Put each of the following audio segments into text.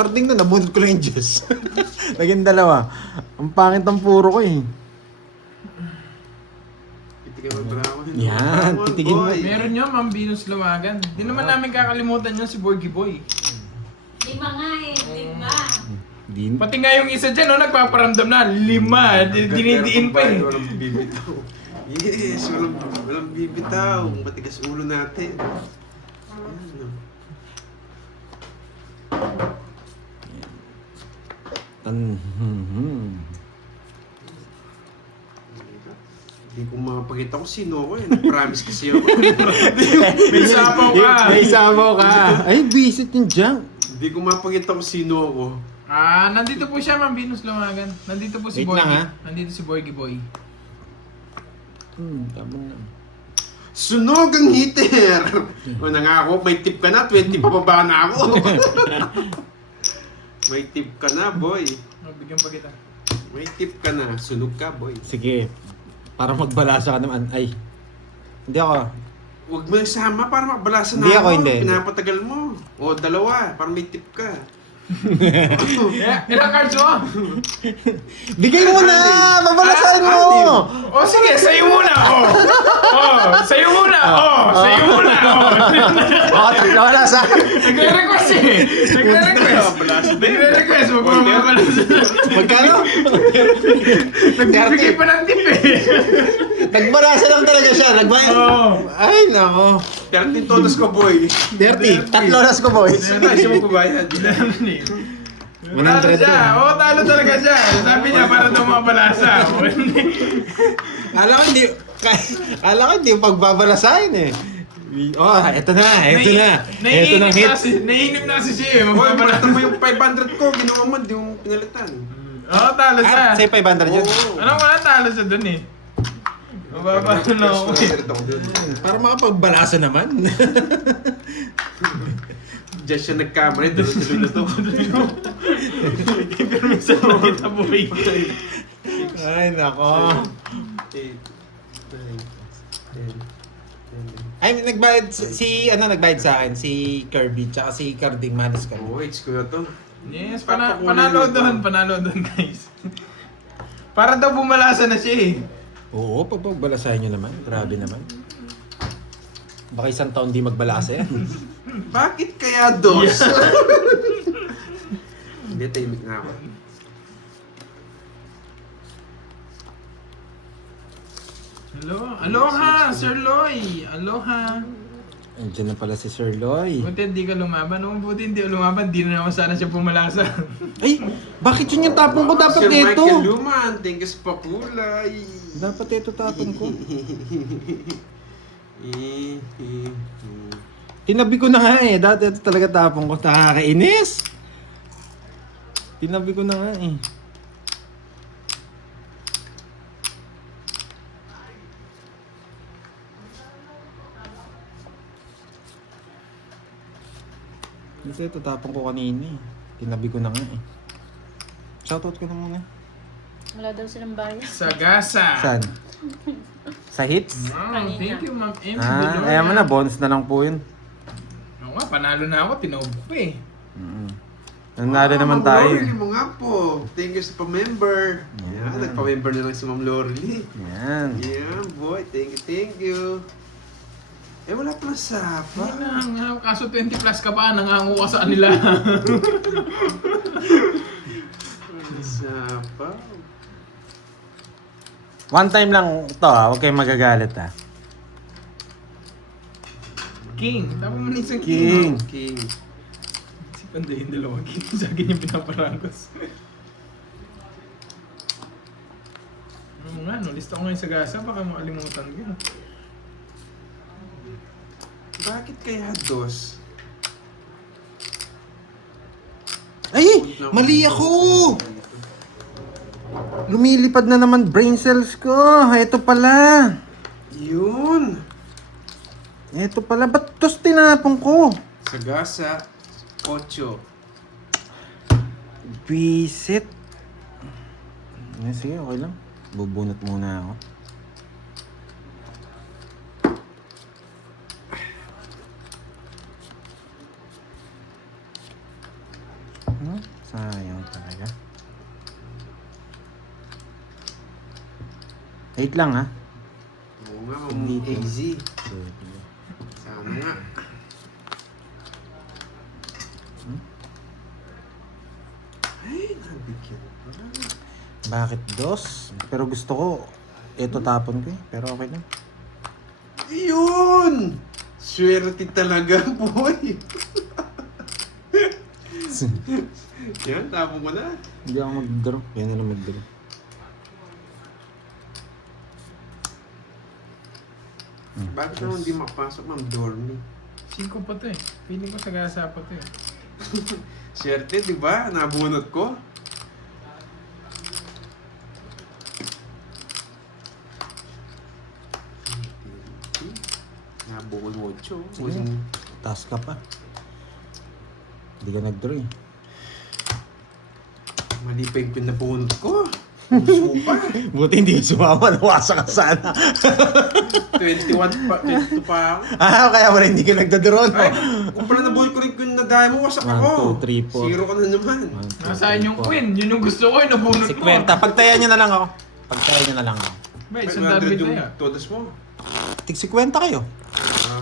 Starting na, nabunod ko lang yung Diyos. Naging dalawa. Ang pangit ng puro ko eh. Titigan mo bravo. Yan, titigin mo. Meron yun, Ma'am Venus Luwagan. Di naman namin kakalimutan yun si Borgie Boy. 5 nga eh, 5. Di, Pati nga yung isa dyan, no, nagpaparamdam na, 5. Dinidiin pa eh. Walang bibitaw. Yes, walang bibitaw. Matigas ulo natin. Ayan, Hindi ko mapakita ko sino ako eh. Nag-promise kasi ako. May sabaw ka. May sabaw ka. Ay, visit yung junk. Hindi ko mapakita ko sino ako. Nandito po siya, Ma'am Venus Luwagan. Nandito po si Wait Borgie. lang, Nandito si Borgie Boy. Tama na. Sunog ang heater! O nangako, may tip ka na. 20 pababa na ako. May tip ka na, boy. Bigyan pa kita. May tip ka na. Sunog ka, boy. Sige. Para magbalasa ka naman. Ay. Hindi ako. Huwag mo isama para makbalasa na Hindi ako, hindi. Pinapatagal mo. O, 2. Para may tip ka. Ilang cards mo? Bigay mo na! Babalasahin mo! O sige, sa'yo muna. Sa'yo muna. Sa'yo muna. Nabalasa. Nagre-request eh. Nagre-request. Magpapabalasa. Magkano? Nagbibigay pa ng tip eh. Nagbalasa lang talaga siya. Nagbayad. Ay, nako. 13 todos ko, boy. 30. Tatlo oras ko, boys. Ano siya magbabayad? Talo siya. Oo, talo talaga siya. Sabi niya para daw mabalasa. Kala ko hindi yung pagbabalasahin eh. Oh, eto na. Eto na hit. Naiinip na kasi siya eh. Boy, Magbabalasa. balatan mo yung 500 ko. Ginawa mo, di mo pinalitan. Oo, talo siya. Say 500 yun. Oo. Ano wala talo siya dun eh. Mababa na ako eh. Para makapagbalasa naman. Diyan siya nagkamali. Tuloy na to. Permiso mo kita boy. Ay, nako. 8, 9, 10, 11. Ay, nagbayad sa akin, si Kirby, tsaka si Carding Manos kami. Oh, it's ko na to. Yes, panalo doon guys. Para daw bumalasa na siya eh. Oo, pagbalasahin nyo naman. Grabe naman. Baka isang taon di magbalasa yan. Bakit kaya dos? Hindi, tahimik na ako. Aloha, Sir Loy. Aloha. Andiyan na pala si Sir Loy. Buti hindi ka lumaban. Kung buti hindi lumaban, di na naman sana siya pumalasa. Ay, bakit yun yung tapong ko? Dapat Sir ito. Michael Luman, thank you sa pakulay. Dapat ito tapong ko. Tinabi ko na nga eh. Dati ito talaga tapong ko. Nakakainis. Tinabi ko na nga eh. Ito tapong ko kanina eh. Tinabi ko na nga eh. Shoutout ko na muna. Wala daw silang bayad. Sagasa. Saan? Sa hits? Wow, thank you, Ma'am M. Ayaw mo na. Bonus na lang po yun. Oo nga, panalo na ako. Tinawag pa eh. Nanalo naman tayo. Ma'am Lorely mo nga po. Thank you sa pa-member. Yan, nagpa-member na lang si Ma'am Lorely. Yan. Yeah, boy. Thank you. Eh, wala pala sapa. Hindi na, kaso 20 plus ka pa, nangango ka sa kanila. Sapa. One time lang to ha. Huwag kayong magagalit ha. King, tapos mo na isang King. King. Si Panday yung dalawa king. Sa akin yung pinaparangos. Ano nga, no? Lista ko ngayon sa gasa, baka makalimutan ko. Bakit kaya dos? Ay! Mali ako! Lumilipad na naman brain cells ko. Ito pala. Yun. Ito pala. Ba't tos tinapong ko? Sagasa. 8. Visit. Sige, okay lang. Bubunot muna ako. Sayang talaga. 8 lang ha. Oo nga, Hindi po. easy. Sana nga. Ay, nabigyan pala. Bakit dos? Pero gusto ko, ito tapon ko eh. Pero okay lang. Ayun! Swerte talaga, boy. Yan, tapon ko na. Hindi ako mag-draw. Kaya na lang mag-draw. Bakit naman hindi makapasok, Ma'am Dormy? 5 pa to eh. Feeling ko sagasa pa to eh. Swerte, di ba? Nabunot ko. Nabunot 8. Sige. Taas ka pa. Hindi ka nag-draw eh. Mali pa yung pinabunot ko. Gusto pa. Buti hindi sumama. Nawasa ka sana. 21 pa, 22 pa ako. Kaya wala hindi ka nagda-draw, no? Ay, kung pala nabunot ko rin kung nadaya mo, wasak ako. 1, 2, 3, 4. Zero ka na naman. Nasaan yung queen? Yun yung gusto ko, yung nabunot Si mo. Kwenta. Pagtaya niyo na lang ako. Pagtaya niyo na lang ako. Ba, isang daan 500 ba yung tayo? todas mo. Tig si Kwenta kayo.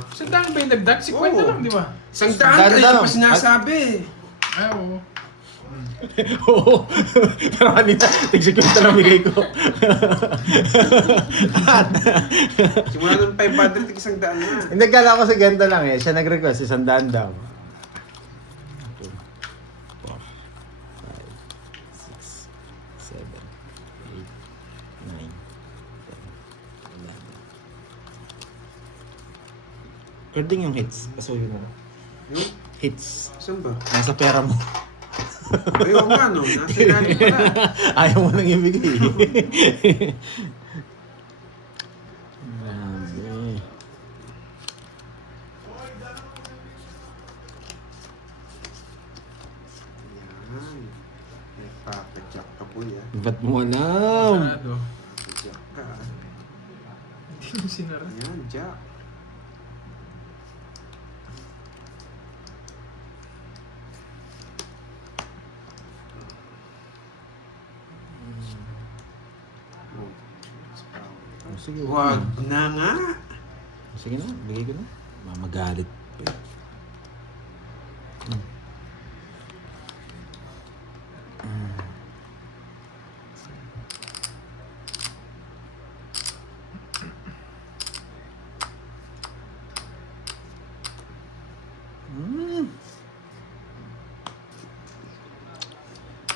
Isang daan ba yung dagdag? 50 Oo. lang, di ba? Isang daan Daan kayo daw. pa sinasabi. Ay, oo. Oo. Pero kanina, tig si Kwenta lang bigay ko. Simula ng 500, tig isang daan na. Hindi, kala ko si Ganda lang eh. Siya nag-request, 100 daw. 2, 4, 5, 6, 7, 8, 9, 10, 11. Kerding yung hits. Pasuyo na lang. Yung? Hits. Saan ba? Nasa pera mo. Ayaw nga no, nasa ilalim pala. Ayaw mo nang ibigay. Grabe. Yan. May papajack ka po yan. Ba't mo alam? Sarado. Papajack ka. Hindi mo sinara. Yan, jack. Oh, sige, Wag na nga. Sige na, bigay ko na. Mamagalit pa eh.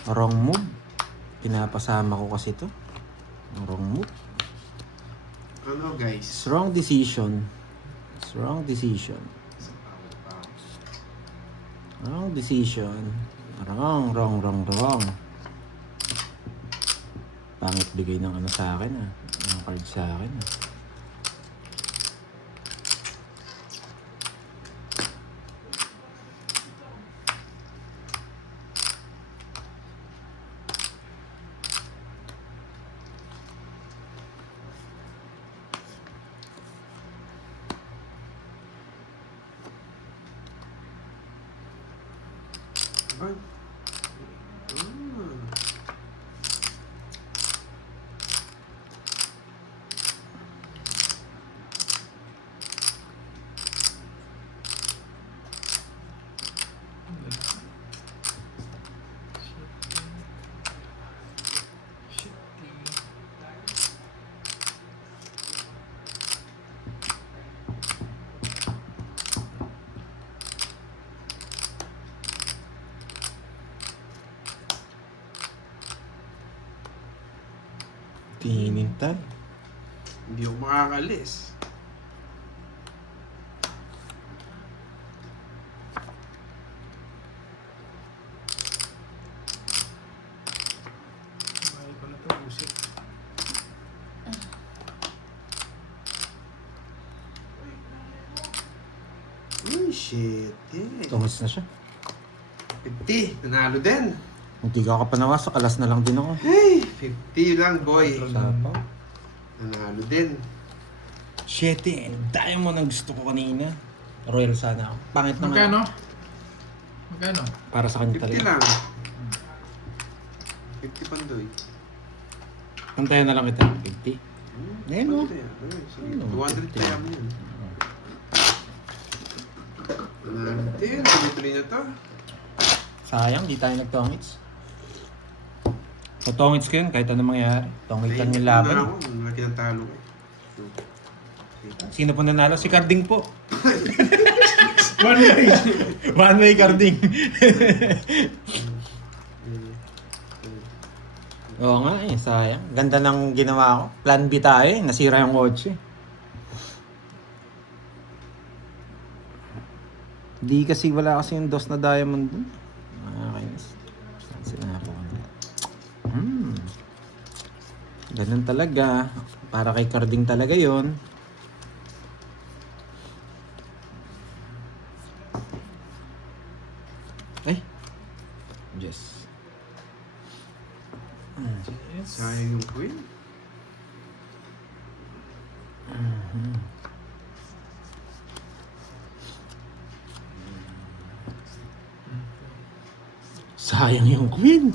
Wrong move. Pinapasama ko kasi to. Wrong move. Ano guys? It's wrong decision. It's wrong decision. Wrong decision. Wrong. Pangit bigay ng ano sa akin ah. Ng card sa akin ah. Ay. Tinintan. Hindi ako makakalis. Ay, ko na to, usik. Ay, shit. Tumas na siya. 50. Nanalo din. Hindi ka pa nawasa, kalas na lang din ako. Hey, 50 lang, boy. Sapaw. Nanalo din. 7. Diamond ang gusto ko kanina. Royal sana ako. Pangit naman. Magkano? Magkano? Para sa kanya 50 talaga. lang. 50 pandoy. Pantayan na lang kita. 50. Ayun, no? Pandoy, sige, Ayun, no? 200 kaya mo yan. Natin, tuloy-tuloy na to. Sayang, di tayo nag-tongits. Sa tongits ko yun, kahit ano mangyari. Tongits lang yung laban. Ako, laki ng talo ko. Sino po nanalo? Si Carding po. One way. One way Carding. Oo nga eh, sayang. Ganda ng ginawa ko. Plan B tayo eh, nasira yung kotse. Di kasi wala kasi yung dos na diamond dun. Nakakainis. Saan sila nakuha? Ganun talaga. Para kay Carding talaga yon. Ay. Yes. Sayang yung queen. Sayang yung queen.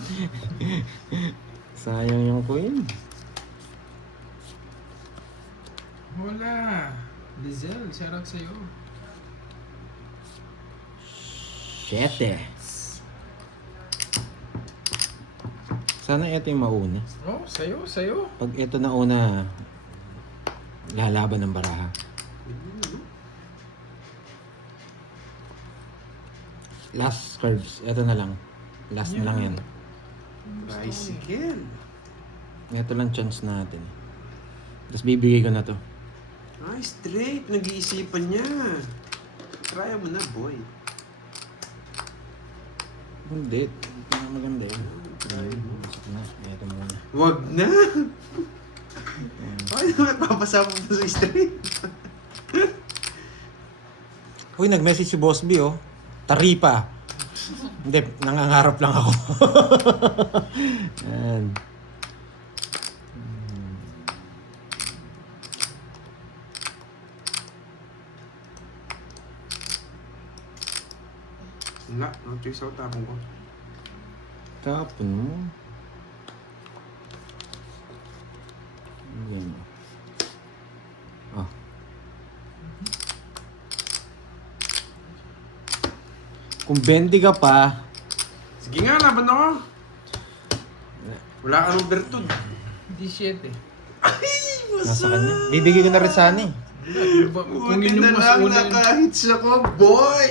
Sayang yung queen. Wala. Lizelle, shoutout sa'yo. 7. Sana ito yung mauna. Oh, sa'yo. Pag ito na una, lalaban ng baraha. Last curves. Ito na lang. Last na lang yan. Bicycle. Ito lang chance natin. Tapos bibigay ko na to. Ay, straight. Nag-iisipan niya. Try mo na, boy. Hindi. Maganda yun. Na. Ito muna. Wag na. Ay, nagpapasama mo sa straight. Uy, nag-message si Boss B, oh. Taripa. Hindi, nangangarap lang ako. Yan. Wala, no-choice ako, tapong ko. Tapon mo. Yan. Oh. Kung 20 ka pa, Sige nga, laban ako. Wala ka ng bertod. Hindi 7. nasa kanya. Bibigay ko na rin sana eh. Kung yun yung mas una, nakahits ako, boy!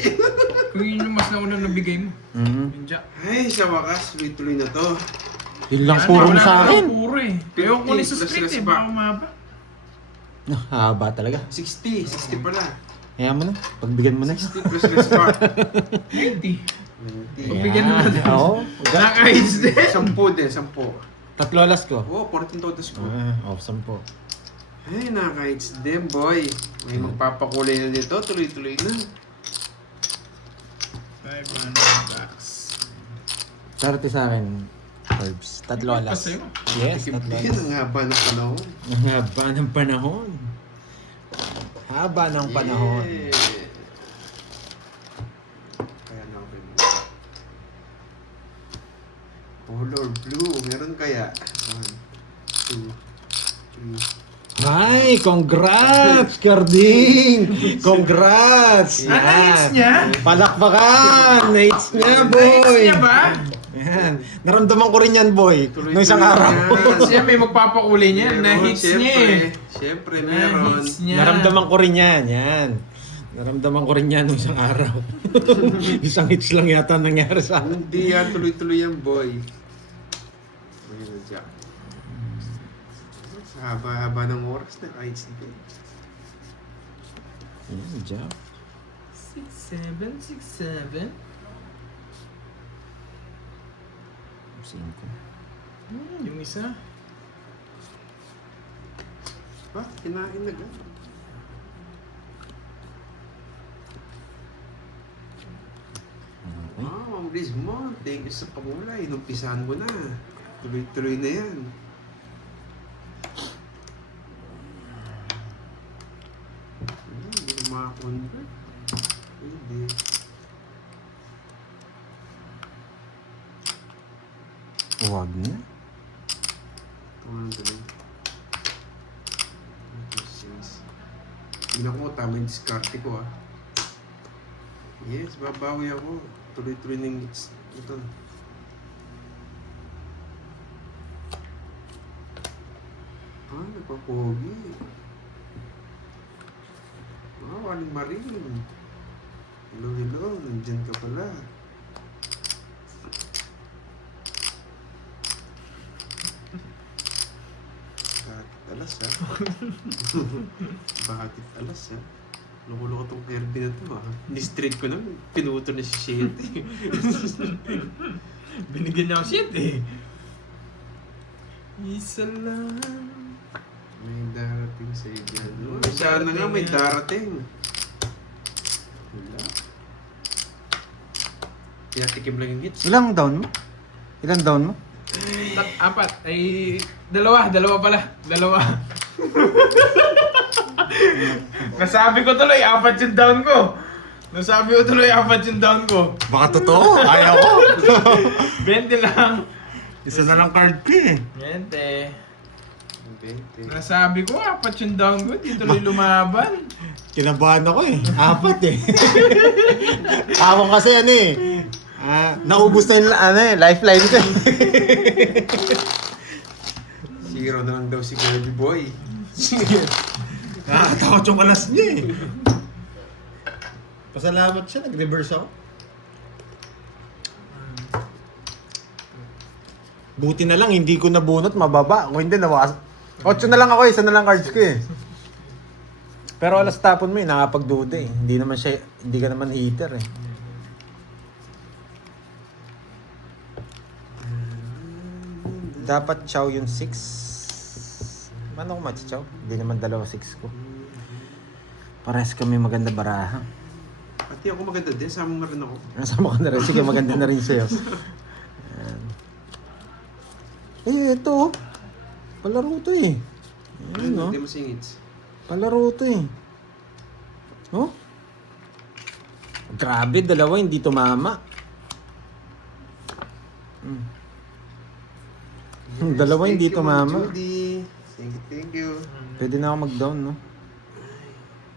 kung yun yung mas nauna nabigay mo. Yung jack. Ay, sa wakas, tuloy-tuloy na to. Yun lang puro mo sa akin. Puro eh. Ayaw ko ulit sa 50 split plus eh. ba? Baka umaba. Haba talaga. 60 pala. Kaya mo na. Pagbigyan mo na. 60 plus less pa. 90. 20. Pagbigyan mo na din. Oo. Nakahits din. 10 din, 10. Tatlo alas ko. Oo, 14 totos ko. Off 10. Ay, nakahits din, boy. May magpapakulay na dito, tuloy-tuloy na. 500 bucks. Swerte sa akin. Herbs. Tatlo Pa alas. sa'yo. Yes, Tikim tatlo din, alas. ang haba ng panahon. Ang haba ng panahon. Haba ng panahon. Yeah. Kaya na ako rin. Color blue, meron kaya? 1, 2, 3. Ay, congrats, Carding! Congrats! Na-hits niya? Palakpakan! Na-hits niya, boy! Na-hits niya ba? Yan. Naramdaman ko rin yan, boy. Nung isang araw. Na-hits niya, may magpapakulay niya. Meron, Na-hits niya eh. Siyempre, meron. Na-hits niya. Naramdaman ko rin yan. Yan. Naramdaman ko rin yan nung isang araw. Isang hits lang yata nangyari sa akin. Hindi yan, tuloy-tuloy yan, boy. Ayun, Jack. Sa haba-haba ng oras na kahit sige. Yan, Jack. 6-7, 6-7. 5. Yung isa. Ba, kinain na gan. Ang bilis mo. Thank you sa pangulay. Inumpisahan mo na. Tuloy-tuloy na yan. Hindi ko makakonvert. Hindi. Huwag na. Tama na tuloy. Tingnan ko, tama yung diskarte ko ah. Yes, babawi ako. Tuloy-tuloy ng hits. Ito. Nagpapogi. Waling Marin. Hello, hello. Nandyan ka pala. Bakit alas ha? Bakit alas ha? Loko-loko tong Kirby na to ha? Ni-straight ko na. Pinuto na si shit. Binigyan niya ako shit eh. Isa lang. May darating sa iyo. Sana nga may darating. Wala. Tinatikim lang yung hits. Ilang down mo? Ilang down mo? Apat. Ay, dalawa pala. Dalawa. Nasabi ko tuloy, apat yung down ko. Baka totoo. Ayaw ko. 20 lang. Isa na lang card ko eh. 20. Nasabi ko, apat yung down ko. Di tuloy lumaban. Kinabahan ako eh. Apat eh. Ako kasi ano eh. Naubos na yung lifeline ko eh. Zero na lang daw si Kirby Boy. Nakakatakot yung alas niya eh. Pasalamat siya, nag-reverse ako. Buti na lang, hindi ko nabunot, mababa. Kung hindi, nawakas. 8 na lang ako, isa na lang cards ko eh. Pero alas tapon mo eh, nakapagduda eh. Hindi ka naman hitter eh. Dapat chow yung 6. Ano ko match chow? Hindi naman 2-6 ko. Parehas kami maganda baraha. Pati ako maganda din, sama nga rin ako. Nasama ka na rin. Sige, maganda na rin sa'yo. Ayan. Eh, ito. Palaro to eh. Ayan, no? Hindi mo singits. Palaro to eh. Oh? Grabe, dalawa hindi tumama. Dalawa hindi tumama. Judy. Thank you. Pwede na ako mag-down, no?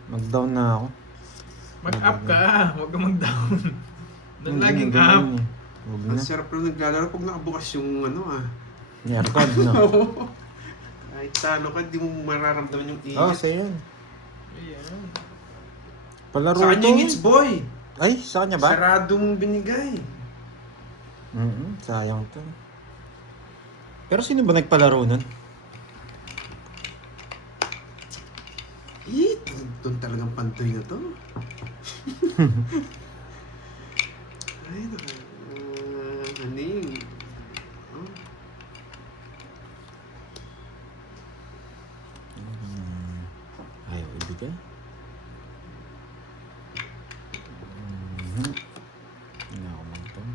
Mag-down na ako. Mag-up ka, huwag ka mag-down. Doon Hindi, laging ganun up. eh. Huwag na. Ang sarap lang naglalaro pag nakabukas yung ano ah. Aircon, no? Kahit talo ka, di mo mararamdaman yung init. Oh, sa'yo yun. Ayan. Palaro Sa to. kanya yung hits boy. Ay, sa kanya ba? Saradong binigay. Sayang to. Pero sino ba nagpalaro nun? Doon talagang pantoy na to. Ay, haning. Oh. Ayaw ibigay. Hindi ako mag-down.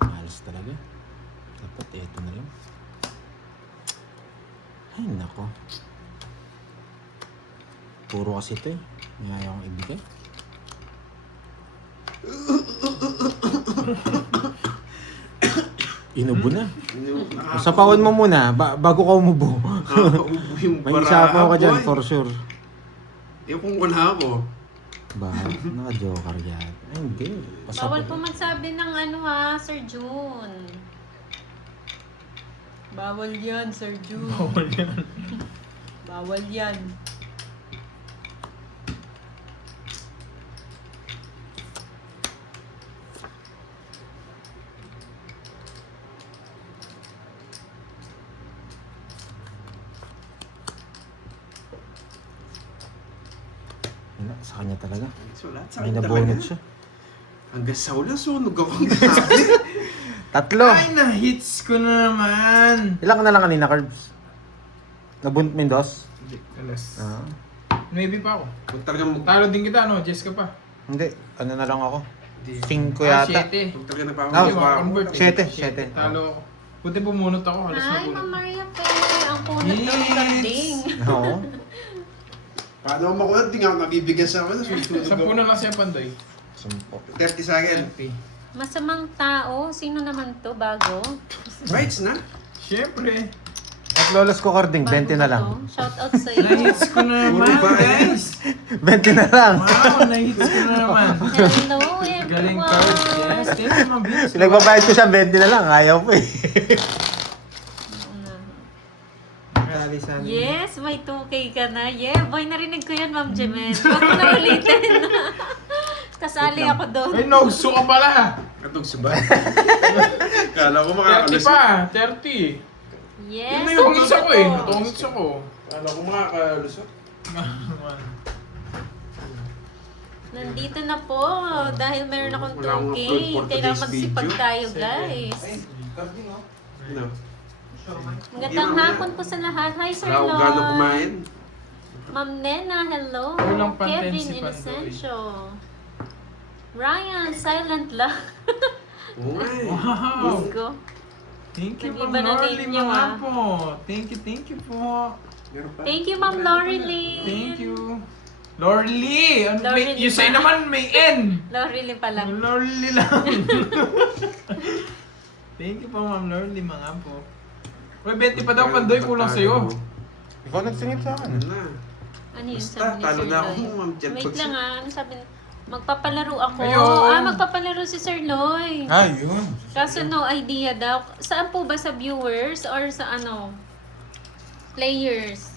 Malas talaga. Dapat eto na lang. Ay, nako. Puro kasi ito eh. Hindi ayaw kong ibigay. Inubo na. Sapawan mo muna bago ka umubo. Nakakaubo yung May isapaw ka dyan for sure. Eh kung wala ako. Ba, naka-joker yan. Ay, hindi. Bawal po magsabi ng ano ha, Sir June. Bawal yan, Sir June. Bawal yan. Bawal yan. Wala, sa kanya talaga. So, lahat sa May akin nabunot talaga. siya. Hanggang sa ula, sunog ako ang sabi. Tatlo! Ay, na-hits ko na naman. Ilan ka na lang kanina, Carbs? Nabunot mo yung dos? Hindi, alas. Ah. Maybe pa ako. Kung talagang Talo din kita, no? Jess ka pa. Hindi, ano na lang ako. Hindi. 5 yata. 7. Kung talagang Ah, Hindi, nagpapagawa ako. makakonvert. Siyete, 7. siyete. Talo ako. Buti pumunot ako. Halos Ay, nabunot. Ma'am Maria Pe, ang punot ng Yes. landing. Oo. Paano ako makuha? Di nga ako nabibigyan sa akin. Susunod 10 ako. na lang siya, Pandoy. 30 sa akin. 30. Masamang tao. Sino naman to? Bago? Rights na. Siyempre. At lolos ko Cording, 20 na lang. Shout out sa iyo. Nahits ko na naman, Puro ba? guys. 20 na lang. Wow, nahits ko na naman. Hello, Galing everyone. card. Yes, thank you, Ma'am Vince. Pinagbabayad ko siya, 20 na lang. Ayaw po eh. Yes, may 2K ka na. Yeah, boy, narinig ko yan, Ma'am Jemel. Huwag mo na ulitin. Kasali ako doon. Ay, nagso ka pala. Katog suba. Kala ko 30 makakalusot. pa, 30. Yes. Yun na Tungits ako eh. po. Tungits ako. Kala ko makakalusot. Nandito na po. Dahil meron akong Wala akong 2K. upload for Kailangan today's video. magsipag tayo, guys. Ano? Magandang hapon po sa lahat. Hi, Sir Wala akong gano'ng Lon. kumain. Ma'am Nena, hello. Walang pantin Kevin si Pandoy. Inocencio. Ryan, silent lang. Oo nga eh. Wow. Let's go. Thank you, Nag-iba Ma'am na Lorly, din niyo, mga ah. po. Thank you po. Meron pa? Thank you, Ma'am Loreline. Thank you. Lorly! Ano, may, Lorly you say ba? naman may N. Loreline pa lang. Lorly lang. Thank you po, Ma'am Lorly, mga po. Uy, 20 pa daw, Pandoy, kulang sa'yo. Ikaw nagsingit sa Ano akin. na? Ano yun Basta, sabi ni talo Sir na ako, Loy? Ma'am Jet Wait Bugs. lang ano sabi magpapalaro ako. Ayun. Magpapalaro si Sir Loy. Ayun. Kaso no idea daw. Saan po ba sa viewers or sa players?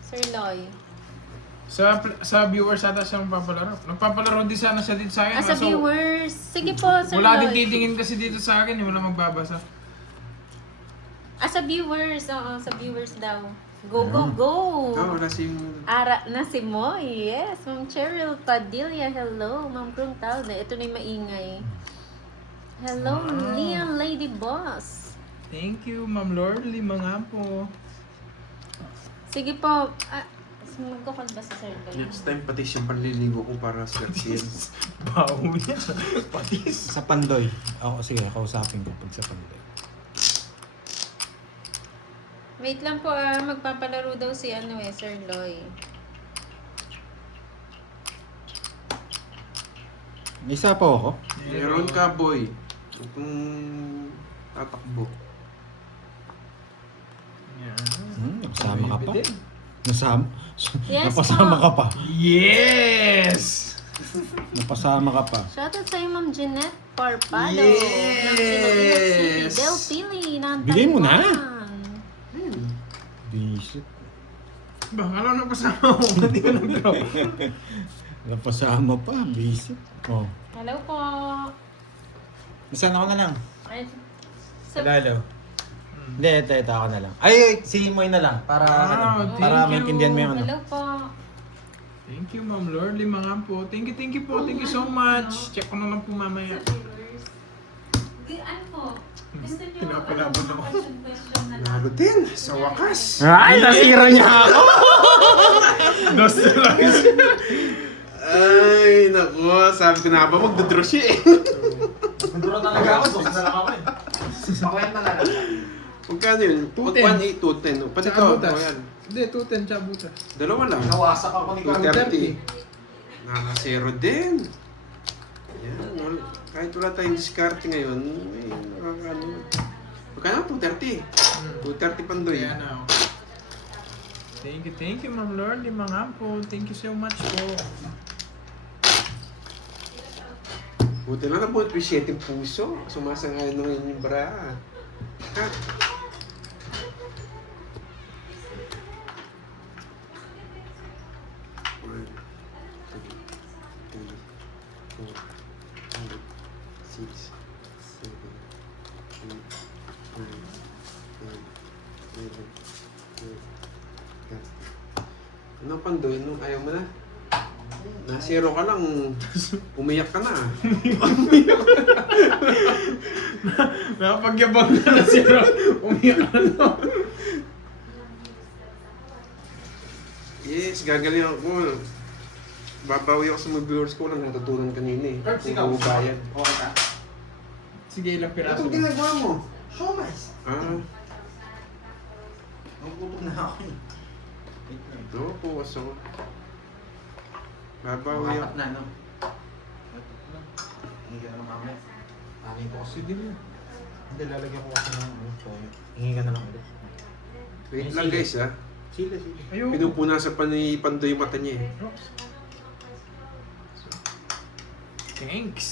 Sir Loy. Sa viewers ata siya magpapalaro. Nagpapalaro din sana siya dito sa akin. Sa kaso viewers. Sige po, Sir Wala din Loy. titingin kasi dito sa akin, wala magbabasa. Sa viewers. Oo, sa viewers daw. Go, go, go! Oo, wala si... Ara na si Moy. Yes. Ma'am Cheryl Padilla. Hello. Ma'am Prung Talde. Ito na yung maingay. Hello, Wow. Leon Lady Boss. Thank you, Ma'am Lorly, mga po. Sige po. Magkakal ba si Sir Loy? Next time, pati siyang panliligo ko para sa yan. Bawo yan. Patis. Sa Pandoy. Ako, sige, kausapin ko pag sa Pandoy. Wait lang po magpapalaro daw si Sir Loy. May isa pa ako. Meron ka, boy. Kung tatakbo. Napasama ka pa. Nasama? Yes Napasama po. ka pa. Yes! Napasama ka pa. Shoutout sa'yo, Ma'am Jeanette Parpado. Yes! Ng Sinaloa City. Del Pili ng Bigay mo na. Taiwan. Bisit. Ba, alam na pasama mo. Hindi ko nag-drop. Napasama pa. Bisit. Oh. Hello po. Nasaan ako na lang? Ay, sa, Lalo. Hindi, ito ako na lang. Ay, si Moy na lang. Para, Wow, para thank you. maintindihan mo yung ano. hello po. Thank you, Ma'am Lorly, mga po. Thank you po. Thank you so much. Check ko na lang po mamaya. Ano po? Gusto niyo Pinapalabot ako. question na lang? Lalo din, sa wakas. Ay, nasira niya ako! Dos lang. Ay, naku. Sabi ko na ba, magdodraw siya eh. Nanduro talaga ako. Dos na lang ako eh. Pakwenta na lang. Magkano yun? 210. 210. Pati Tsaka to, butas. ano yan? Hindi, 210 tsaka butas. Dalawa lang. Nawasak ako ni 230. Nakaka-zero din. Yan, kahit wala tayong discard ngayon, may nakaka-ano. Magkano? 230. 230 Pandoy. Kaya na ako. Thank you, Ma'am Lorly, mga po. Thank you so much po. Buti lang na po, appreciate yung puso. Sumasangayon ng inyong bra. Ha? One, two, three, four, five, six, seven, eight, nine, 10, 11, 12, ano Pandoy? Nung ayaw mo na? Na-zero ka lang, umiyak ka na. Nakapagyabang na siya. Umiyak ka na. Yes, gagaling ako. Babawi ako sa mga viewers ko lang natutunan kanina eh. Kung bayad. Okay ka. Sige, ilang piraso. Anong ginagawa mo? Show nice. Ah, Nagugutom na ako eh. Ito, puwas ako. Babawi ako. na, no? Hingi ka na ng mamaya. Tangin ko kasi din yun. Hindi, lalagyan ko kasi ng ano. So, hingi ka na lang ulit. Wait lang guys ha. Sila. Ayun. Pinupunasan pa ni Pandoy yung mata niya eh. Thanks.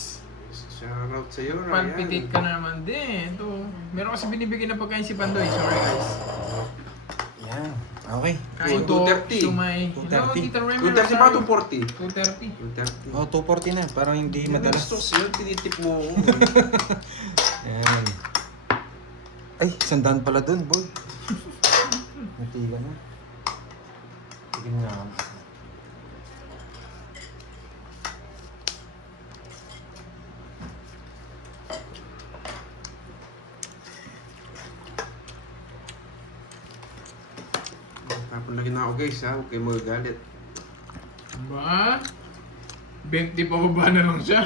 Shoutout sa'yo, Ryan. Palpitate ka na naman din. Ito. Meron kasi binibigyan na pagkain si Pandoy. Sorry guys. Yan. Okay. Kain Oh, ko, 230. sumay. 230. Hello, Tita Remy. 230 ba? 240? 230. 230. Oh, 240 na. Parang hindi madalas. Gusto ko yun, tinitip mo ako. Yan. Ay, sandaan pala dun, boy. Natiga na. Sige na. Tapon lagi na ako guys ha, huwag kayo magagalit. Ba? 20 pa ba na lang siya?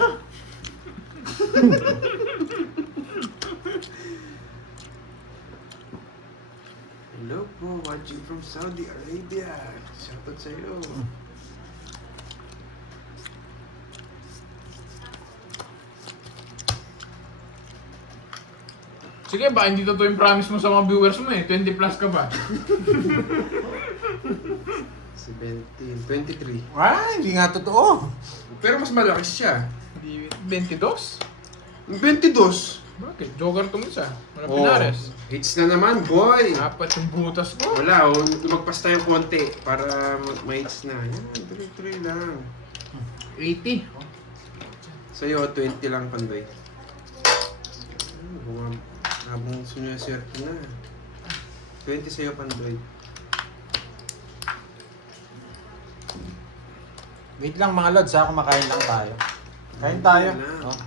Hello po, watching from Saudi Arabia. Shoutout sa'yo. Sige ba, hindi totoo yung promise mo sa mga viewers mo eh. 20 plus ka ba? 17, 23. Ay, hindi nga totoo. Pero mas malaki siya. Hindi, 22? 22! Bakit? Joker tong isa. Wala Oh, pinares. hits na naman, boy! Apat yung butas ko. Wala, lumagpas tayo konti para ma-hits na. Yan, tuloy-tuloy lang. 80. Sa'yo, 20 lang, Pandoy. Habang sunyaswerte na. 20 sa'yo, Pandoy. Wait lang mga lods ha, kumakain lang tayo. Kain tayo. Wala. Oh.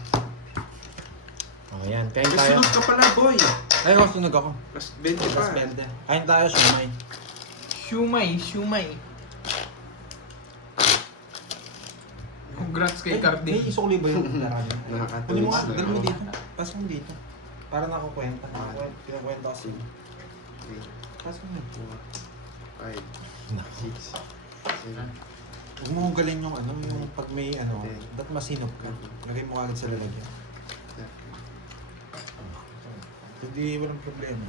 Oh, yan. Kain May tayo. sunod ka pala, boy! Ay, oh, sunog ako. Mas 20 pa. Plus 20. Kain tayo, sumay. Shumay. Congrats kay May Carding. isukli ba yung larawan niya? Kunin mo nga, Nakakatulis dali mo lang. dito. Pasok mo dito. Para nakukwenta. Pinakwenta kasi. Pasok mo. 5, 6, 7, Huwag mo hugalin yung ano, yung pag may ano, Okay. ba't masinop ka? Lagay mo agad sa lalagyan. Hindi, walang problema.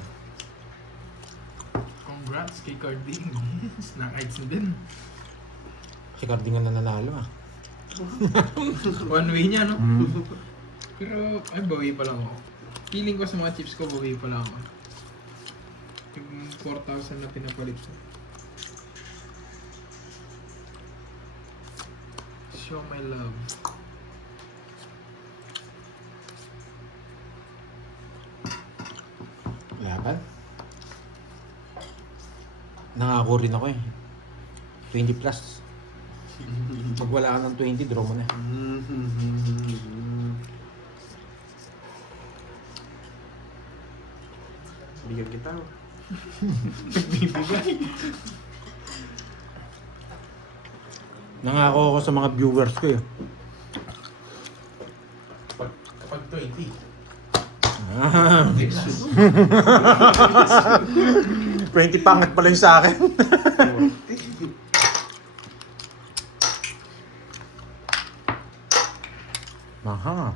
Congrats kay Carding. Snack item din. Si Carding nga nananalo ah. One way niya, no? Pero, ay, bawi pa lang ako. Feeling ko sa mga chips ko, bawi pa lang ako. Yung 4,000 na pinapalit ko. Show my love. Laban? Nangako rin ako eh. 20 plus. Pag wala ka ng 20, draw mo na. Bigyan kita. Bibigay. Nangako ako sa mga viewers ko eh. Kapag 20. Ah. 20 pangat pala yung sa akin. Aha.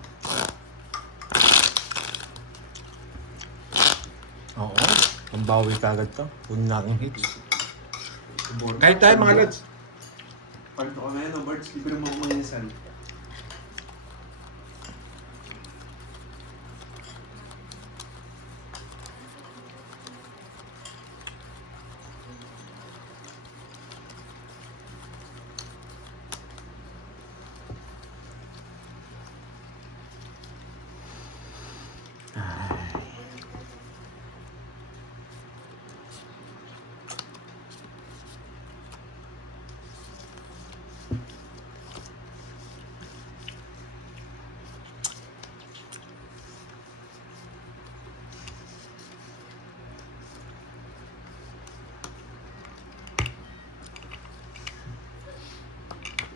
Oo. Ang bawi kagad ka. Huwag natin hits. Kahit tayo mga lads. Pagto ko ngayon, no, Birds, libre mo ako manginsan.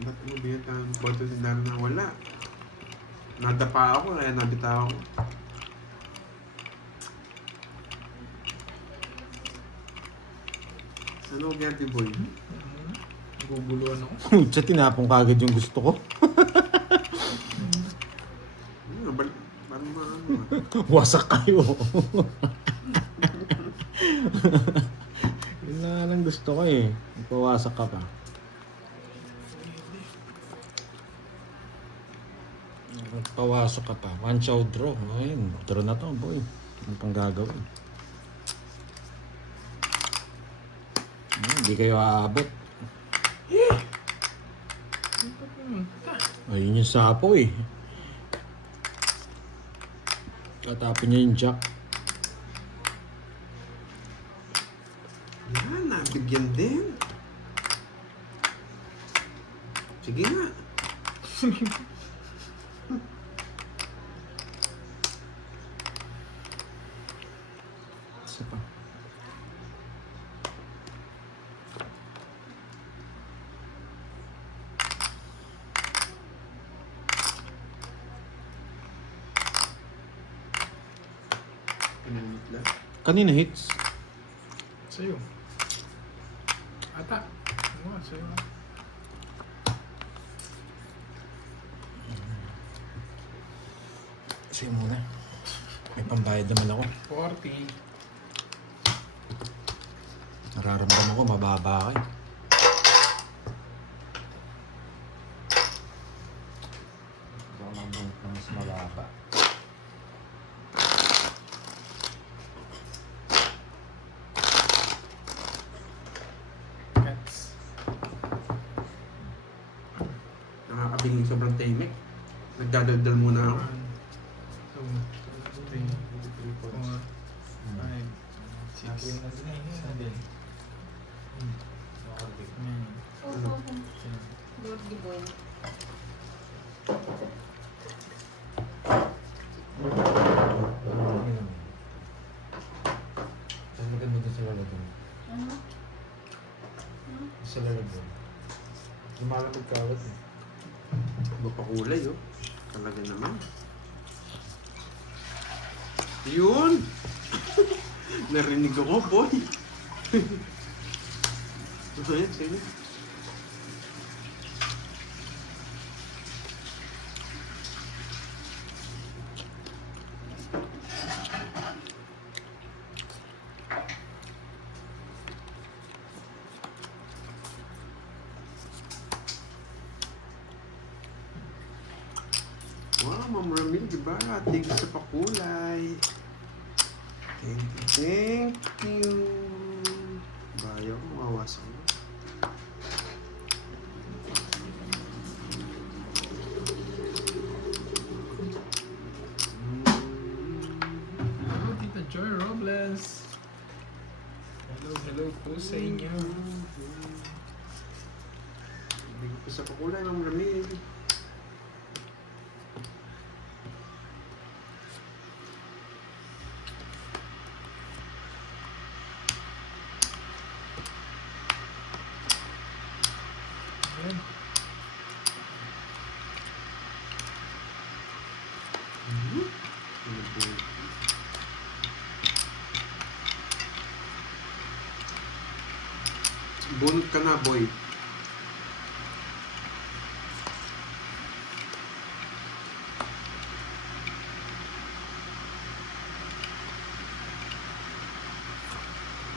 Ba't mo ba yun ang photo si Dano na wala? Nadapa ako, kaya nabita ako. Ano, Gertie Boy? Guguluhan ako. Siya tinapong kagad yung gusto ko. Parang maano. Wasak kayo. Yun na lang gusto ko eh. Ipawasak ka pa. Pawasok ka pa. One shot draw. Ayun, draw na to, boy. Ano pang gagawin? Hindi kayo aabot. Ayun yung sapo eh. Tatapin niya yung jack. Yan, nabigyan din. Sige nga. Isa pa. Pinanit lang. Kanina hits. Sa'yo. Ata. Ano nga, sa'yo. Sa'yo muna. May pambayad naman ako. 40. Nararamdaman ko mababa ka eh. Baka mabunot na mas mababa. Cats. Nakakabiling sobrang tahimik. Nagdadaldal muna ako. 1, 2, 3, 4, 5, 6, 7, 8, 9, Good boy. Ang maganda dito sa lalagyan. Ano? Sa lalagyan. Lumalamig kawat eh. Iba pa kulay, oh. Talaga naman. Yun! Narinig ako, boy. Ayan, sige. Wow, Ma'am Ramil, diba? Thank you sa pakulay. Thank you. Bayo, mawawasan mo. Hello, Tita Joy Robles. Hello po sa inyo. Bigay ko sa pakulay, Ma'am Ramil. Ayan. Bunot ka na, boy.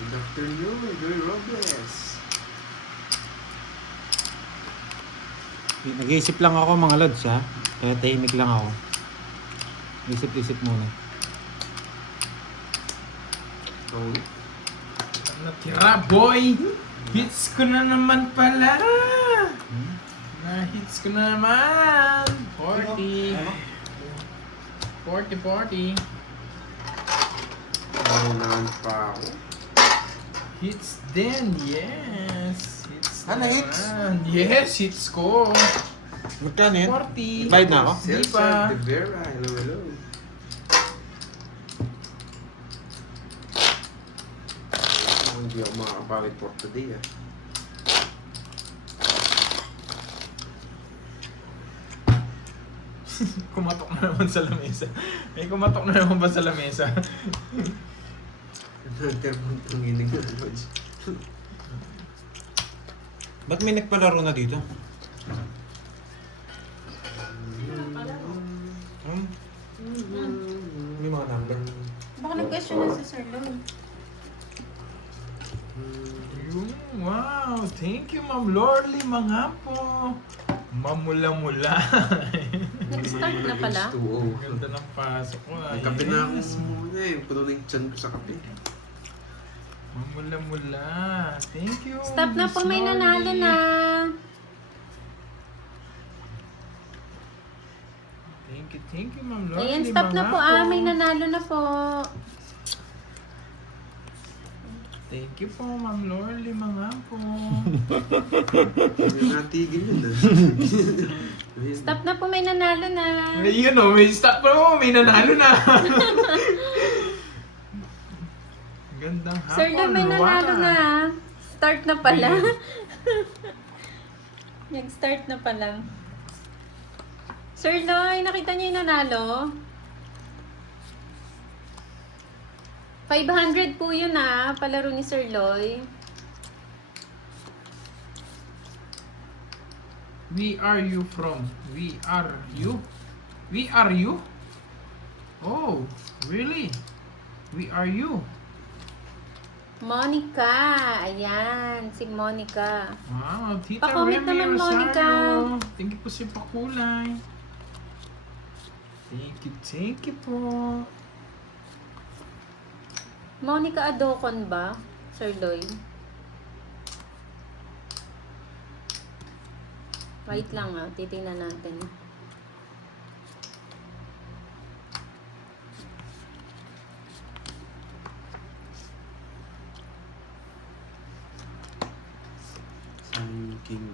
Good afternoon, Joy Robles. Nag-iisip lang ako mga lods ha. Kaya tahimik lang ako. Isip-isip muna. Oh, Natira, boy! Hits ko na naman pala! Na-hits ko na naman! 40! 40! naunahan pa ako. Hits din! Yes! Hits Ano, hits? naman. Yes! Hits ko! Magkano yun? 40! Bayad na ako? Di Celsa pa. de Vera, hello, hello. Hindi ako makakabawit for today, ah. Kumatok na naman sa lamesa. May kumatok na naman ba sa lamesa? Nagkaroon ng inig na, Lodge. Ba't may nagpalaro na dito? May mga number. Baka nag-question na si Sir Lloyd. Wow, thank you, Ma'am Lorly, mga po. Mamula-mula. Nag-start na pala. H2O. Ganda ng pasok ko. Ang kape na ako muna eh. Puno na yung tiyan ko sa kape. Mamula-mula. Thank you. Stop na Miss po, may Lorly. nanalo na. Thank you, Ma'am Lorly. Ayan, stop na mga po. May nanalo na po. Thank you po, Ma'am Lorly, mga po. Hindi natigil yun ah. Stop na po, may nanalo na. Ayun o, may stop na po. May nanalo na. Gandang hapon. Sir Lloyd, may nanalo na. Start na pala. Nag-start na pala. Sir Lloyd, nakita niyo yung nanalo? 500 po yun palaro ni Sir Lloyd. We are you from? We are you? We are you? Oh, really? We are you? Monica. Ayan, si Monica. Wow, Tita Pa-comment Remy naman, Monica. Rosario. Thank you po si Pakulay. Thank you po. Monica Adocon ba, Sir Lloyd? Wait lang titingnan natin. Sayang king.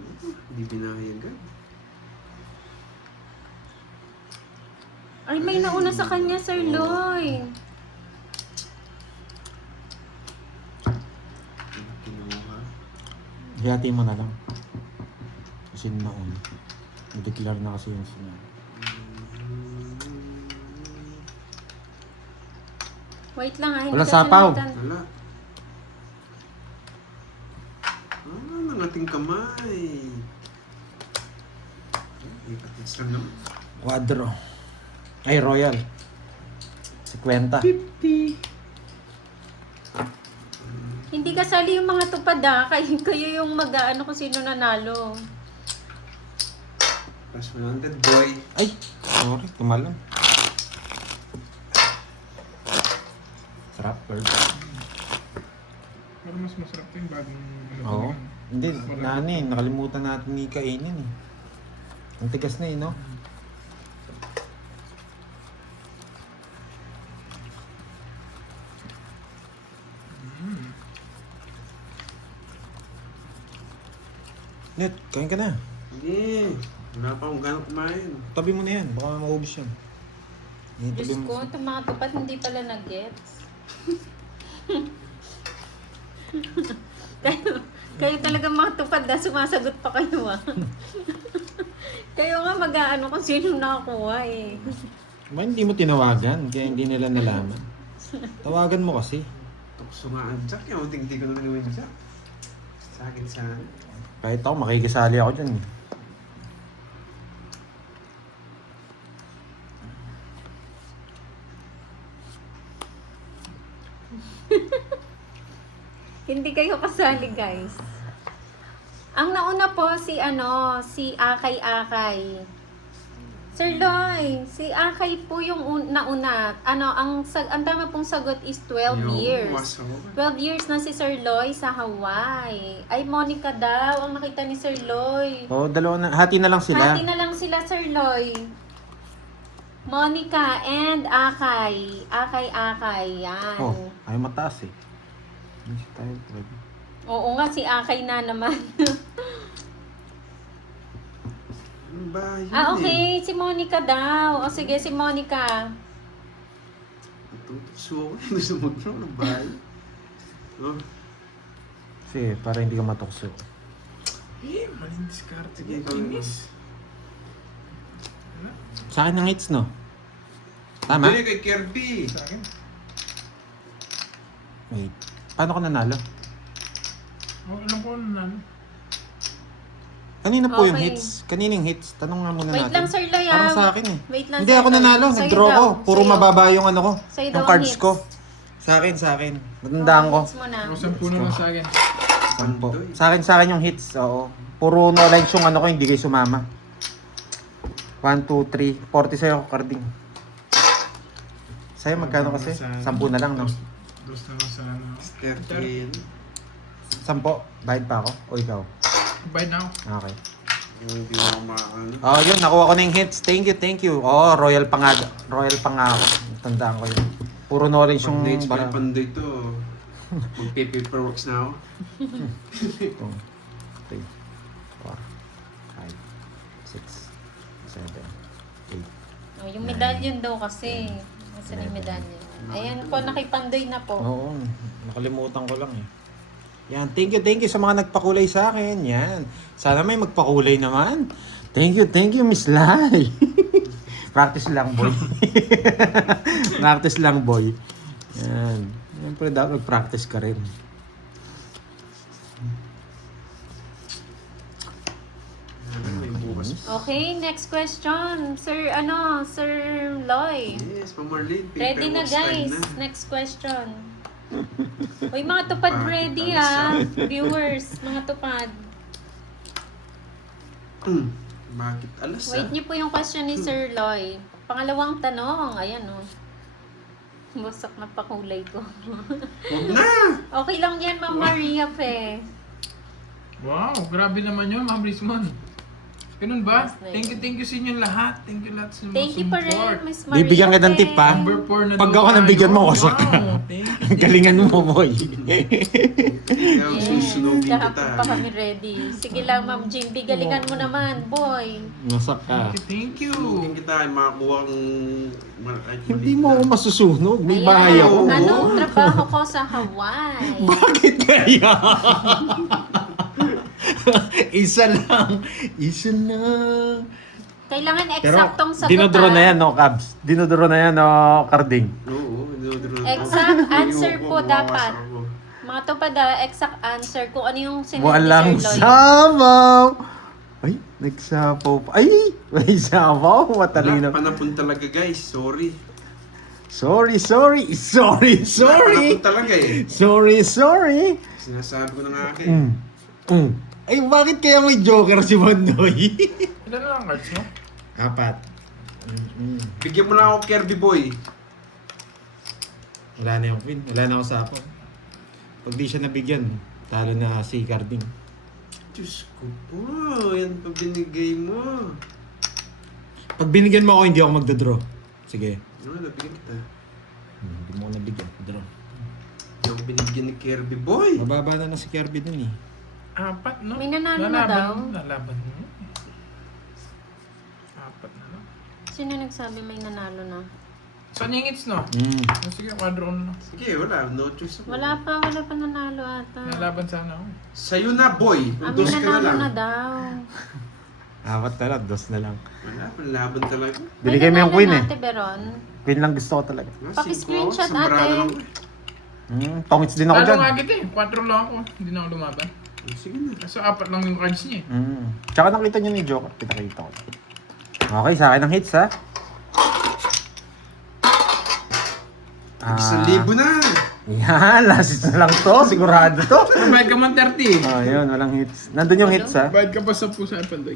Hindi binayagan. Ay, may nauna sa kanya, Sir Lloyd. Kinuha. Hiyati mo na lang. Kasi nauna. Nag-declare na kasi yung sinabi. Wait lang hindi Wala kasi sapaw. natin- Wala. Ng ating kamay. Ipatits lang naman. Quadro. Ay, Royal. 50. Hindi kasali yung mga tupad kayo yung mag-ano kung sino nanalo. Plus 100 boy. Ay, sorry. Tumalon. Sarap, bird. Pero mas masarap yung bagong Oo. Hindi, nakalimutan natin ni kainin eh. Ang tigas na no? Net, kain ka na. Hindi. Wala pa akong gano'ng kumain. Tabi mo na yan, baka maubos yan. Tabi Diyos mo. ko, itong mga tupad hindi pala nag-gets. kayo talaga mga tupad sumasagot pa kayo Kayo nga mag-aano kung sino nakakuha eh. Ba, hindi mo tinawagan, kaya hindi nila nalaman. Tawagan mo kasi. Tukso nga ang jack. Yung hindi ko na gawin jack. Sakit sa... Kahit ako, makikisali ako dyan. Hindi kayo kasali, guys. Ang nauna po si Akay. Sir Lloyd, si Akay po yung nauna. Ang tama pong sagot is 12 years. 12 years na si Sir Lloyd sa Hawaii. Ay, Monica daw ang nakita ni Sir Lloyd. Oo, dalawa na. Hati na lang sila. Hati na lang sila, Sir Lloyd. Monica and Akay. Akay. Yan. Oh, ay mataas eh. Hindi siya tayo pwede. Oo nga, si Akay na naman. Ano ba yun Okay. Si Monica daw. O sige, si Monica. Natutukso ako. Gusto mo ito. Ano ba yun? Oh. Sige, para hindi ka matukso. maling diskarte. Sige, ikaw naman. Kinis. Sa akin ng hits, no? Tama? Hindi, kay Kirby. Sa akin. Wait. Paano ko nanalo? Oh, alam ko ano. Kanina po yung Okay. hits. Kaninang hits. Tanong nga muna Wait natin. lang, Sir Loy, Parang ah. sa akin eh. Wait lang, Hindi Sir ako Loy. nanalo. Sa'yo Nag-draw daw. ko. Puro Sa'yo. mababa yung ano ko. Sa'yo daw Yung ang cards hits. ko. Sa akin. Natandaan ko. Hits mo na. O, 10 naman sa akin. Sampo. Pandoy. Sa akin yung hits. Oo. Puro knowledge yung ano ko. Hindi kayo sumama. 1, 2, 3. 40 sa'yo, carding. Sa'yo magkano kasi? 10 na lang, no? Dos naman sa ano. 13. 10. Bayad pa ako? O ikaw? Bye now. Okay. Hindi mo ako maano. Oh, yun. Nakuha ko na yung hits. Thank you. Oh, royal pa nga ako. Tandaan ko yun. Puro knowledge yung Pag na-HP bara. Pandoy to, magpe-paperworks na ako. 2, 3, 4, 5, 6, 7, 8. Oh, yung medallion daw kasi. Nasaan yung medallion? Ayan po, nakipandoy na po. Oo, nakalimutan ko lang eh. Yan, thank you sa mga nagpakulay sa akin. Yan. Sana may magpakulay naman. Thank you, Miss Lai. Practice lang, boy. Practice lang, boy. Yan. Siyempre dapat mag-practice ka rin. May bukas. Okay, next question. Sir Loy. Yes, Ma'am Marlene. Ready na paperworks time guys. na. Next question. Uy, mga tupad ready Viewers, mga tupad. Bakit alas Wait niyo po yung question ni Sir Loy. Pangalawang tanong. Ayan oh. Busak na pakulay ko. Huwag na! Okay lang yan, Ma'am Maria Pe. Wow, grabe naman yun, Ma'am Rizman. Ganun ba? Yes, na Thank you sa inyo lahat. Thank you lahat sa mga Thank you pa rin, support. Miss Maria Bibigyan kita ng Pe. tip, ha? Number 4 na Pag daw ako tayo. nabigyan mo, wasak ka. Wow, thank you. Galingan mo, boy. Ikaw, Yes, susunugin kahapon kita. pa kami ready. Sige lang, Ma'am Jimby, galingan mo naman, boy. Masak ka. Thank you. Susunugin kita, ay makakuha kang... Hindi mo ako masusunog. May Ayan. bahay ako. Anong trabaho ko sa Hawaii? Bakit kaya? Isa lang. Kailangan Pero eksaktong sagot. dinodoro na yan, no, Cabs? Dinodoro na yan, no, Carding? Oo, Exact answer po dapat. Mga tupad, exact answer kung ano yung sinabi ni Walang Sir Lloyd. sabaw! Ay, nagsapaw pa. Ay, may sabaw. Wala, Matalino. panapon talaga guys, sorry. Sorry. Panapon talaga eh. Sorry. Sinasabi ko na nga akin. Ay, bakit kaya may joker si Bandoy? Ilan na lang cards mo? 4. Bigyan mo na ako Kirby Boy. Wala na yung queen. Wala na ako sapong. Pag di siya nabigyan, talo na si Carding. Diyos ko po, yan pa binigay mo. Pag binigyan mo ako, hindi ako magdadraw. Sige. Ano, nabigyan kita. Hindi mo ako nabigyan. Draw. Hindi ako binigyan ni Kirby Boy. Mababa na si Kirby dun eh. 4, no? May nanalo na daw. Lalaban mo. 4 na lang. Sino nagsabi may nanalo na? Saan yung hits, no? Sige, quadro na lang. Sige, wala. No choice ako. Wala pa nanalo ata. Lalaban sana ako. Sa'yo na, boy. May Dos ka na nanalo lang. na daw. 4 na lang, 2 na lang. Wala, panlaban talaga. Binigay mo May yung queen nanalo eh. na, Ate Beron. Queen lang gusto ko talaga. Paki-screenshot, Sambrado ate. lang. Tongits din ako Talo dyan. nga kita eh. 4 lang ako. Hindi na ako lumaban. Sige na. Kaso 4 lang yung cards niya eh. Tsaka nakita nyo ni Joker. Kita ko. Okay, sa akin ang hits ha. 1,000 na. Yan, last hits na lang to. Sigurado to. Bayad ka man 30. Oh, yun, walang hits. Nandun yung hits ha. Bayad ka pa sa pusa at pandoy.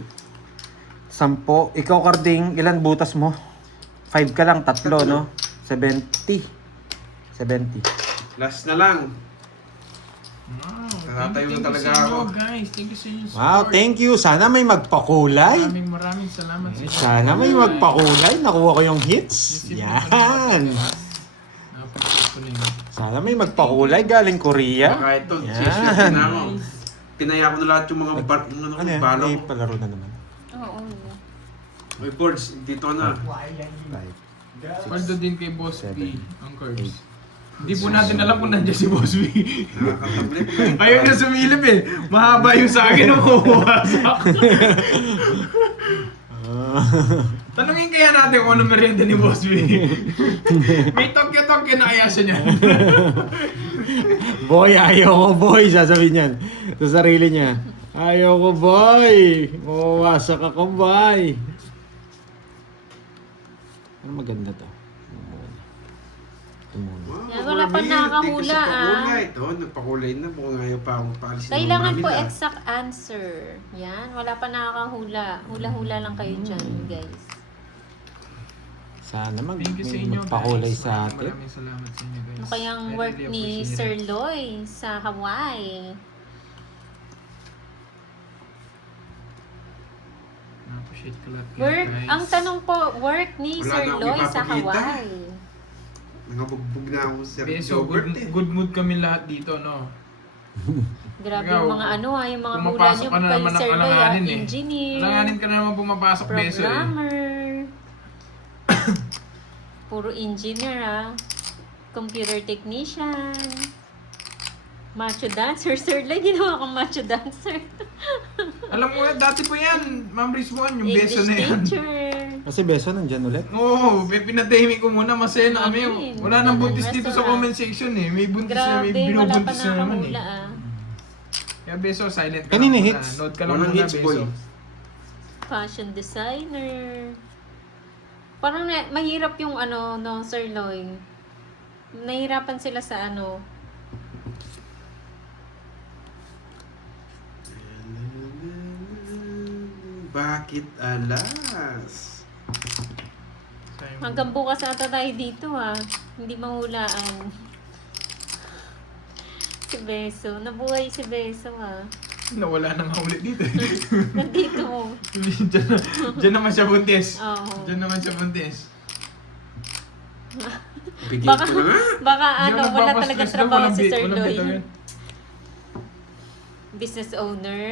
10. Ikaw, Carding, ilan butas mo? 5 ka lang, 3, no? 70. Last na lang. Wow. Nakatayo na Thank you talaga sa inyo, ako. guys. Thank you sa inyo. Wow, thank you. Sana may magpakulay. Maraming salamat sa inyo. Sana may magpakulay. Nakuha ko yung hits. Yan. Napakasip ko na yun. Sana may magpakulay galing Korea. Baka ito, Yan. sisyon na ako. Pinaya ko na lahat yung mga Ano yan? balo May ko. palaro na naman. Oo. May boards, dito na. 5. Paldo din kay Boss B 7, ang cards. Hindi po natin alam kung nandiyan si Boss B. Nakakatablit. Ayaw na sumilip eh. Mahaba yung sa akin ang mawawasak. Tanungin kaya natin kung ano merienda ni Boss B. May tokyo-tokyo na kaya siya niyan. Boy, ayaw ko, boy. Sasabihin niyan. Sa sarili niya. Ayaw ko, boy. Mawawasak ako, boy. Ano maganda to? Ito muna. Wow, Yan, wala pa Ramil, nakakahula, thank you sa ah. pakulay. Ito, nagpakulay na. Mukhang ayaw pa akong paalisin ng Kailangan Ramil, po ah. exact answer. Yan, wala pa nakakahula. Hula-hula lang kayo dyan, guys. Sana Thank you sa inyo, magpakulay guys. sa atin. Maraming salamat sa inyo, guys. Ano kayang I work really ni appreciate Sir it. Loy sa Hawaii? Na-appreciate ko lahat kayo, Work, guys. ang tanong po, work ni Wala Sir na akong Loy sa ipapakita. Hawaii. Nangabugbog na ako sa Beso, Jobert eh. good mood kami lahat dito, no? Grabe Ikaw, yung mga ano yung mga hula pumapasok niyo ka na kay naman ng Sir Loy, alanganin eh. engineer, Alanganin ka na naman pumapasok, Beso eh. programmer, puro engineer computer technician, macho dancer. Sir Loy, ginawa kong macho dancer. Alam mo, dati po yan, Ma'am Rizwan, yung English Beso na yan. teacher. Kasi beso nandyan ulit. Oo, pinatahimik ko muna, masaya na kami. Amin. Wala nang buntis Restaurant. dito sa comment section eh. May buntis na, Grabe, may wala pa binubuntis na naman eh. nakakahula Kaya Beso, silent ka Kanina lang hits? muna. Note ka lang Walang muna, hits, Beso. boy. Fashion designer. Parang mahirap yung no, Sir Loy. Nahirapan sila sa Bakit alas? Hanggang bukas ata tayo dito Hindi mahulaan. Si Beso. Nabuhay si Beso Nawala na nga ulit dito eh. Nandito. Diyan naman siya buntis. Oo. Diyan naman siya buntis. Bigyan Baka, ko na nga. baka Hindi ako wala nagpapastress talagang daw, trabaho walang si Sir walang Loy. bitaw yan. Business owner,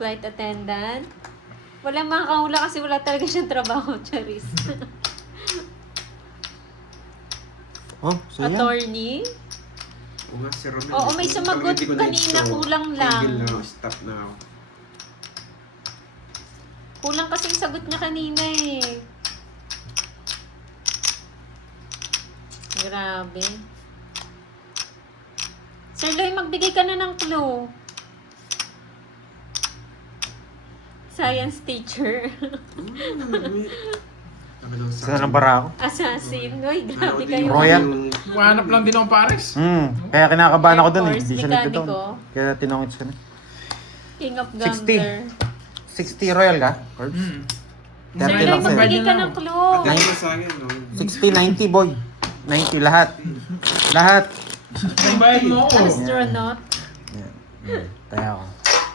flight attendant. Wala makakahula kasi wala talaga siyang trabaho, Charis. Oh, so yan. Attorney. Oo nga, si Romel. Oo, may Kung sumagot hindi ko kanina, na-install, kulang lang. tigil na ako, stop na ako. Kulang kasi yung sagot niya kanina eh. Grabe. Sir Loy, magbigay ka na ng clue. Science teacher. Saan ang bara ako? Assassin. Uy, grabe kayo. Royal. Mahanap lang din ako pares. Kaya kinakabahan ako dun eh. Air Force Hindi siya nagtito. mekaniko. Kaya tinongits ko na. King of 60. Gambler. 60 Royal ka? Corbs? Hmm. Sir 30 Loy, lang sa'yo. magbigay ka ng clue. Dahil na sa akin, no? 60, 90 boy. 90 lahat. Lahat. Ang bayad mo ako. Astronaut. Yan. Tayo ako.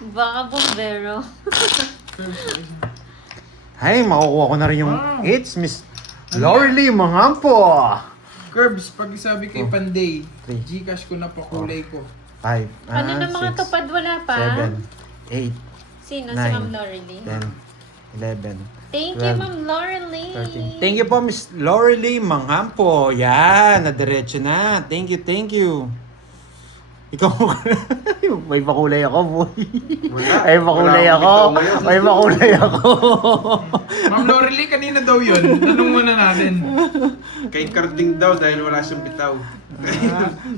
Baka bombero. Hay, makukuha ko na rin yung Wow. It's Miss Lorely Mangampo. Curbs, pag sabi kay Panday, Three. Gcash ko na po kulay ko. 5, Ano na mga tupad wala pa? 7, 8, Sino? Si Nine. Ma'am Lorely. 10, 11, Thank you, 12, Ma'am Lorely. 13. Thank you po, Miss Lorely Mangampo. Yan, nadiretso na. Thank you, thank you. Ikaw, may makulay ako, boy. Wala. May makulay Wala ako. akong bitaw ngayon. May makulay ako. Ma'am Lorely, kanina daw yun. Tanong muna natin. Kay Carding daw dahil wala siyang bitaw.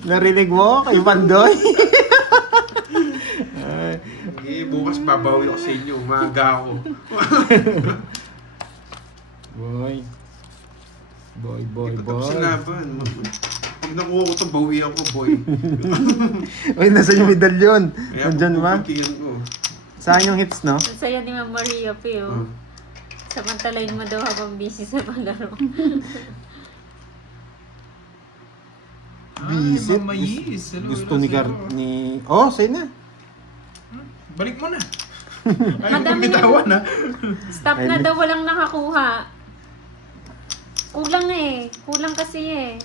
Narinig mo kay Pandoy? Bukas babawi ako sa inyo. Umaga ako. Boy. Boy, boy, Ito tapos boy. sa laban. Pag nakuha ko ito, bawi ako, boy. Uy, nasa yung medalyon. Kaya Nandyan ba? puputihan ko. Saan yung hits, no? Ang saya ni Ma'am Maria Pio. Hmm. Samantalain mo daw habang busy sa palaro. Visit. Ma'am Mayis. Hello, Gusto hello ni sa'yo. Oh, sa'yo na. Balik mo na. Ayaw Madami kong bitawan ha. Stop na daw, walang nakakuha. Kulang Kulang kasi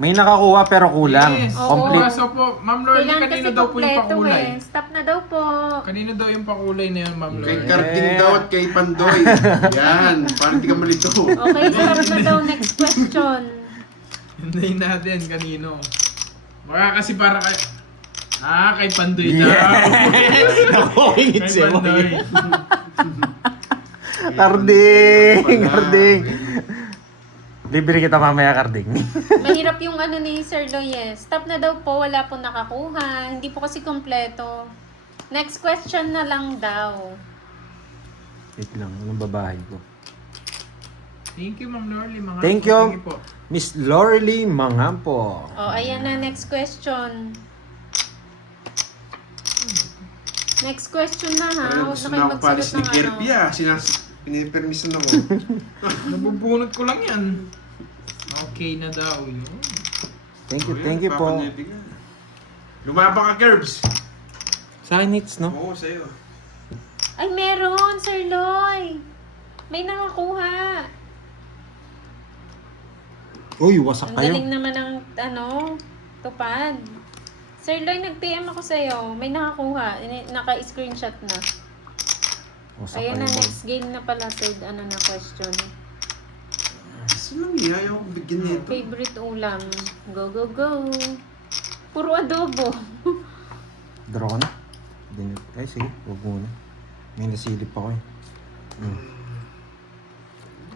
May nakakuha pero kulang. Yes. Oo. Complete. So po, Ma'am Lorely, Kailangan kanino kasi daw po yung kompleto pakulay? Stop na daw po. Kanino daw yung pakulay na yun, Ma'am Kay Lorely? Carding daw at kay Pandoy. Yan. Para di ka malito. Okay, start na daw. Next question. Hintayin natin kanino. Baka kasi para kay... kay Pandoy daw. Naku, Kay hits eh. Pandoy. Karding! Karding! Libre kita mamaya, Karding. Mahirap yung ni Sir Loy. Stop na daw po. Wala po nakakuha. Hindi po kasi kompleto. Next question na lang daw. Wait lang, anong babahay ko? Thank you, Ma'am Lorly. Mga Thank you. Thank you po. Miss Lorely Mangampo. Oh, ayan na, next question. Next question na ha. Huwag na kayo magsagot ni ng ano. Kirby pinipermisan ako. Nabubunot ko lang yan. Okay na daw yun. Thank you po. Lumaba ka, Kerbs. Sa akin, Nits, no? Oo, sa'yo. Ay, meron, Sir Loy. May nakakuha. Uy, wasak Ang kayo. galing naman ng, tupad. Sir Loy, nag-PM ako sa'yo. May nakakuha. Naka-screenshot na. Wasak Ayan na, kayo. next game na pala, third na question. Sino lang ayaw ko bigyan nito? Favorite ulam. Go, go, go. Puro adobo. Draw ko na. Ay, sige. Huwag muna. May nasilip ako eh.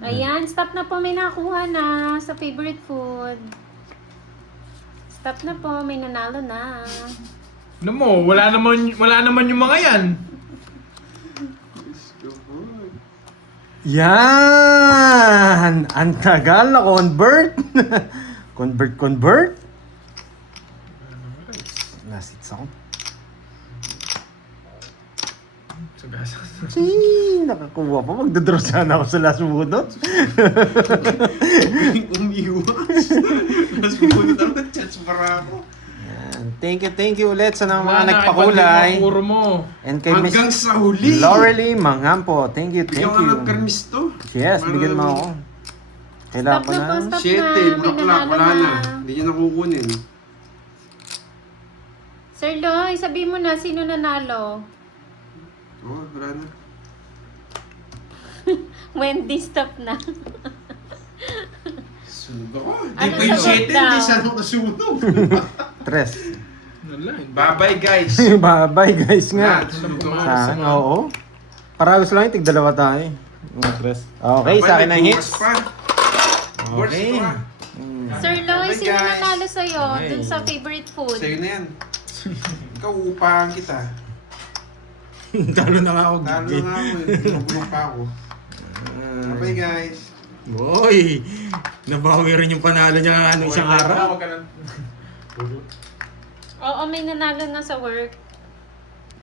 Ayan, stop na po. May nakakuha na sa favorite food. Stop na po. May nanalo na. Ano mo, wala naman yung mga yan. Let's go, boy. Yan! Ang tagal na convert. convert. Nasits ako. Sagasa. Nakakuha pa. Magdodraw sana ako sa last bunot. Umiwas. Mas pumunta naman, chance para ako. Yan. Thank you ulit sa mga nagpakulay. Puro mo. And kay Miss Hanggang sa huli. Lorely Mangampo. Thank you. Bigyan ka ng permis to. Yes, bigyan mo ako. Kailangan Stop ko na po, na. stop 7, na. May bulaklak, nanalo wala na. na. Hindi niya nakukunin. Sir Loy, sabihin mo na sino nanalo. Oo, wala na. Wendy, stop na. Sunod ako. Hindi Ano ko yung sagot 7, daw? hindi saan ako nasunog. Tres. Wala. Bye-bye, guys. Bye guys nga. Sunod ako. Saan? Oo. Parawis lang yung tig-dalawa tayo. Tres. Okay, sa akin ang hits. Okay. Okay. Sir Loy, Bye, sino guys. nanalo sa'yo Okay. dun sa favorite food? Sa'yo na yan. Ikaw, uupahan kita. Talo na nga ako. Talo na ako eh. Binubulong pa ako. Bye, guys. Uy! Nabawi rin yung panalo niya ng isang araw. Huwag ka na. Oo, may nanalo na sa work.